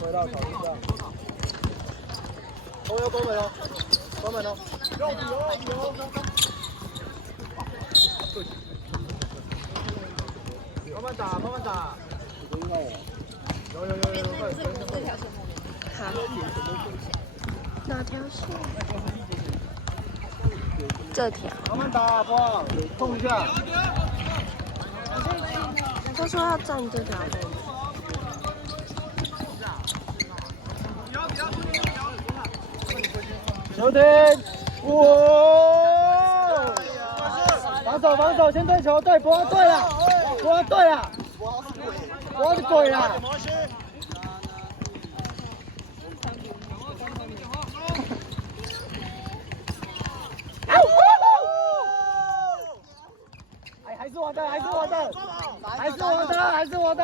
回到草地上。我要关门哦，关门哦。有。慢慢打，慢慢打。有，快点。好。哪条线？这条。慢慢打，哇，碰一下。他说要站这条路。球停！哇！防守，先对球，对，不要对了，我是鬼啦！还是我的！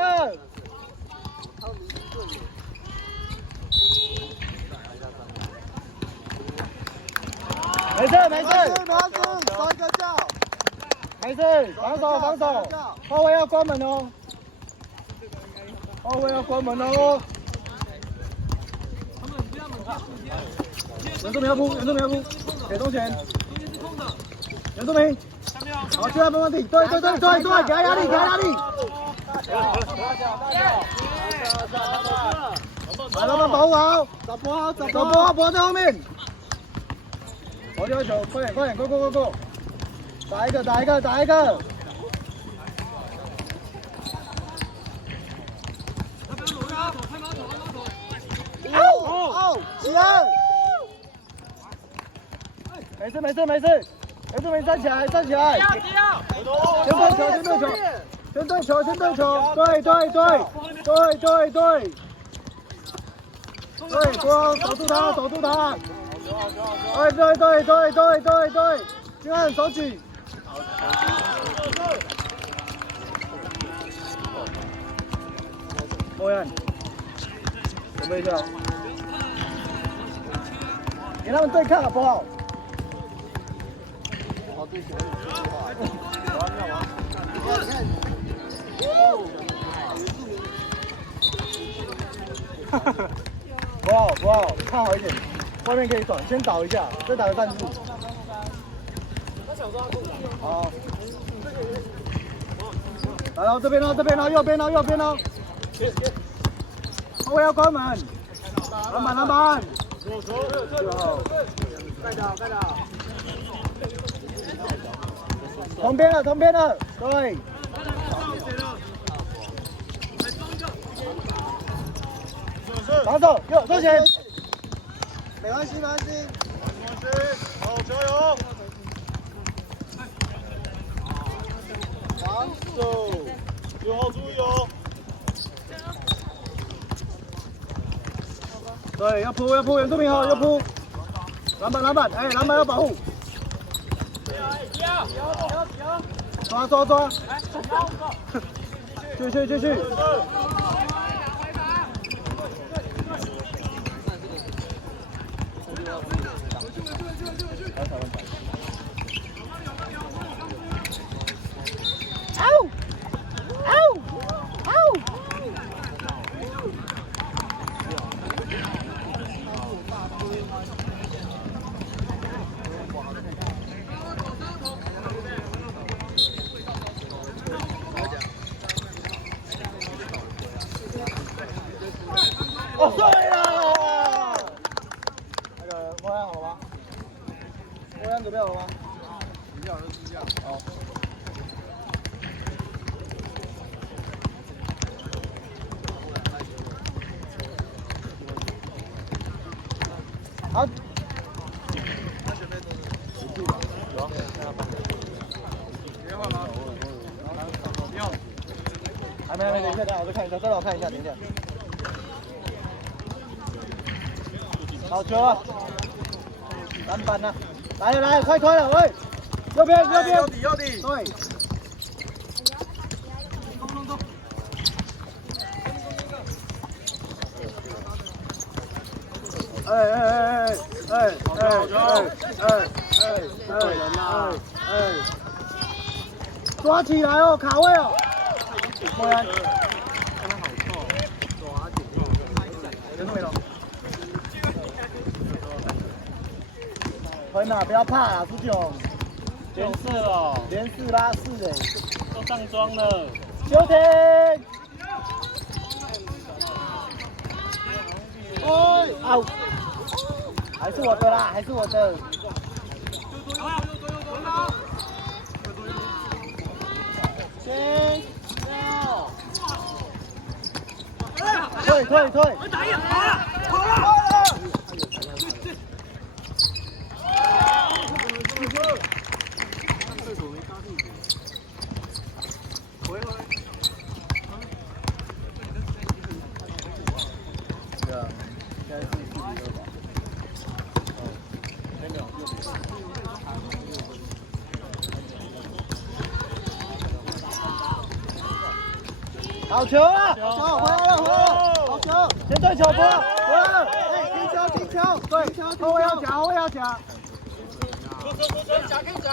没事，找一个叫。没事，防守，后卫要关门哦。袁仲明要扑，给中前。袁仲明，好，现在慢慢停，对，给他压力。来，老板保护好，找博豪在后面。我要求，快点 ，go！ 打一个！起来！没事，没事，没站起来！先对球，对，守住他！对，君汉手起。莫言，准备一下，给他们对抗好不好？好对球，不好，看好一点，外面可以转，先倒一下，再打个战术。好，来到这边喽，右边喽，后卫要关门，篮板，盖到，同边了，对。防守，右前，没关系，好，加油！防守，6号注意哦。对，要扑，袁仲明好，要扑。篮板，篮板要保护。抓！继续。对了，那个莫阳好了吗？莫阳准备好了吗？准备好。好。好。有。别换了。不用。还没，等一下，我再看一下，再让我看一下，等一下。好球啊！篮板呢？来，快推了，喂！右边，对。动。抓起来哦，卡位哦。莫言，回嘛，不要怕啦，朱炯。连4了，连4拉4哎，都上妆了。休停。哦，啊，还是我的啦，还是我的。先退。打野跑了。好球啊！好球，回来了！好球，先对球波，回来了！哎，停球，对，后卫要夹。夹可以夹。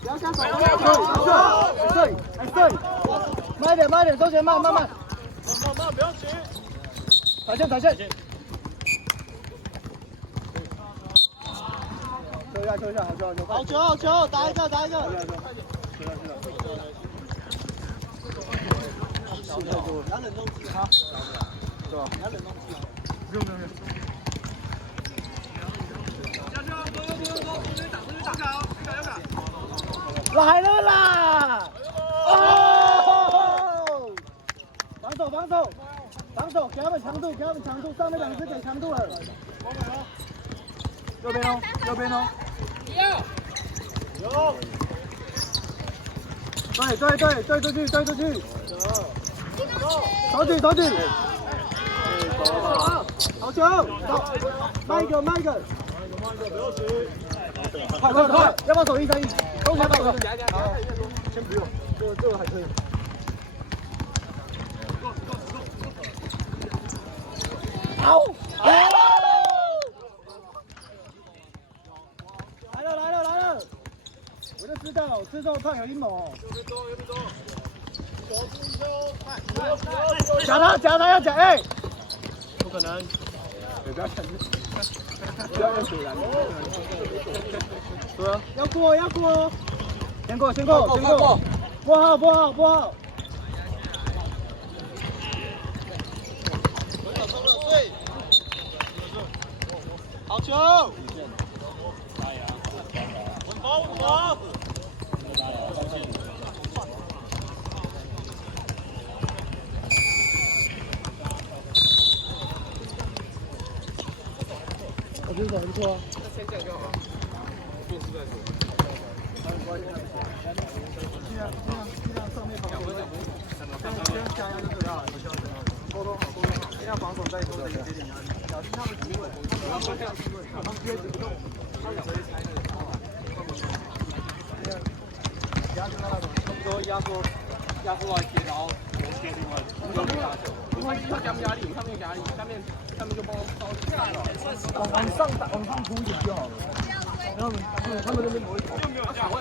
不要下手，对，慢点，周杰慢，不要急。踩线。抽一下，好球，打一个。你要冷动机哈，是吧？你要冷动机啊？不用。来了啦！哦！防守，给他们强度，上面2只给强度了。右边哦。有。对出去。手举。好球！慢一个，不要急。快！要不要手1-3-1？都先保夹。好，先不用，这个还可以。好！来了！我就知道这种胖有阴谋。右边走。夹他要夹，哎！不可能。不要抢，不要用水来。对啊，要过，先过，拨好。好球！稳跑。我觉得很不错啊。那先这样就好了。做事再说。尽量上面防守。先加压力就好了，沟通好，尽量防守再多一点压力，小心他们机会。不要说这样机会，他们约不动，他们可以猜那个方法。压住他那种，差不多压缩来贴，然后贴另外。因为他加不压力，上面压力，下面就帮我烧下了。往上突一点就好了。然后他们那边不会投。卡位，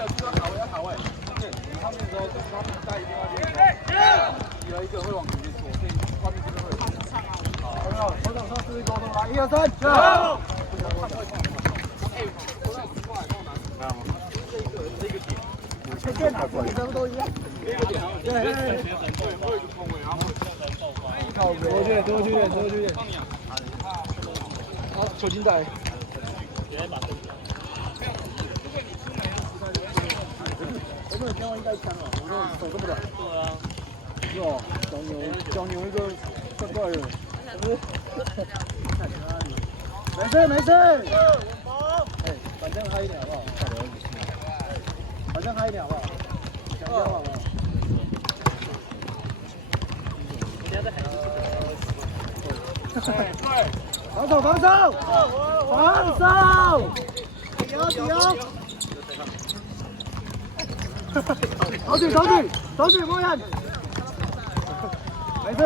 要卡位。对，他们的时候他们带一定要练高。有一个会往里面躲，所以外面这边会有。好，头场上思维沟通来，1、2、3，走。这电脑什么都一样。对。多去。好，球进带。我没有天王一带枪啊，我手这么短。对啊。是哦，小牛一个怪怪的。没事。哎，反正嗨一点好不好？反正嗨一点好不好？想想好不好？防守！手举，莫yan。没事。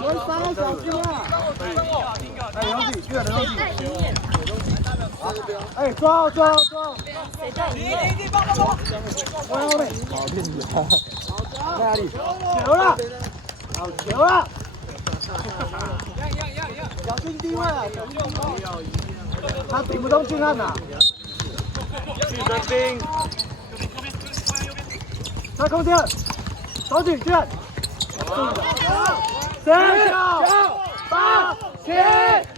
我3个小心啊！哎，龙起，越龙起。哎，抓！谁叫你？你帮！我后面。好，骗你啊！在哪里？球了！好球了！小心定位啊！他顶不动俊汉呐。去神兵，拿空间，手举俊汉。10、9、8、7。